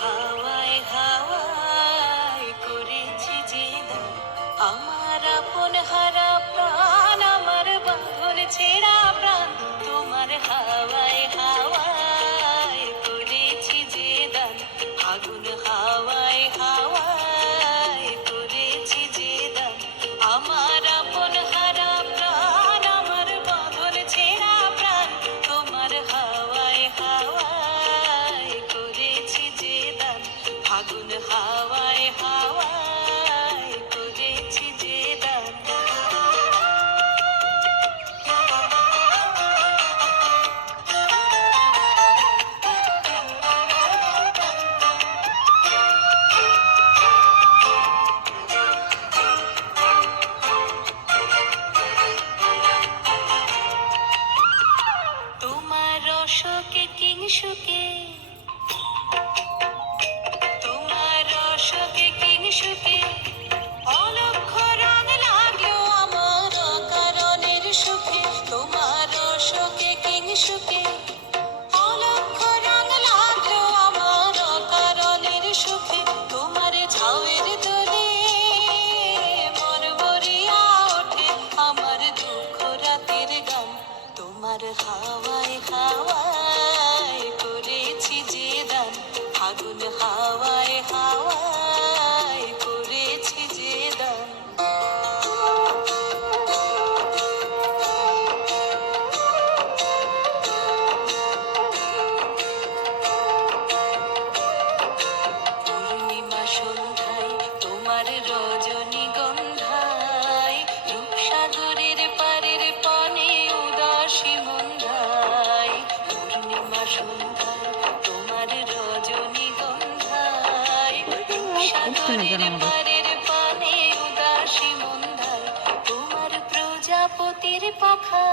হাওয়ায় হাওয়ায় করেছি যে দান, আমার আপন হারা প্রাণ, আমার বাঁধন ছেঁড়া প্রাণ, তোমার হাওয়ায় হাওয়ায় করেছি যে দান, আগুন হাওয়ায় হাওয়ায় করেছি যে দান, আমার আপন হারা প্রাণ, আমার বাঁধন ছেঁড়া প্রাণ, তোমার হাওয়ায় হাওয়ায় করেছি যে দান, আগুন হাওয়ায় হাওয়ায় করেছি যে দান। তোমার রসকে কিংসুকে, তোমার রসকে কিংসুকে, অলক্ষ রং লাগলো আমার অকারণের সুখে, তোমার রসকে কিংসুকে, অলক্ষ রং লাগলো আমার অকারণের সুখে, তোমার ঝাউয়ের দোলে মরমরিয়া ওঠে আমার দুঃখ রাতের গান, তোমার হাওয়ায় হাওয়ায় করেছি যে দান, আগুন হাওয়ায় হাওয়ায় করেছি যে দান। পূর্ণিমা সন্ধ্যায় তোমার রজনীগন্ধায়, রূপসাগরের পারের পানে উদাসী মন্ধায়, পূর্ণিমা সন্ধ্যায় তোমার রজনীগন্ধায়, রূপসাগরের পারের পানে উদাসী মন্ধায়, তোমার প্রজাপতির পাখা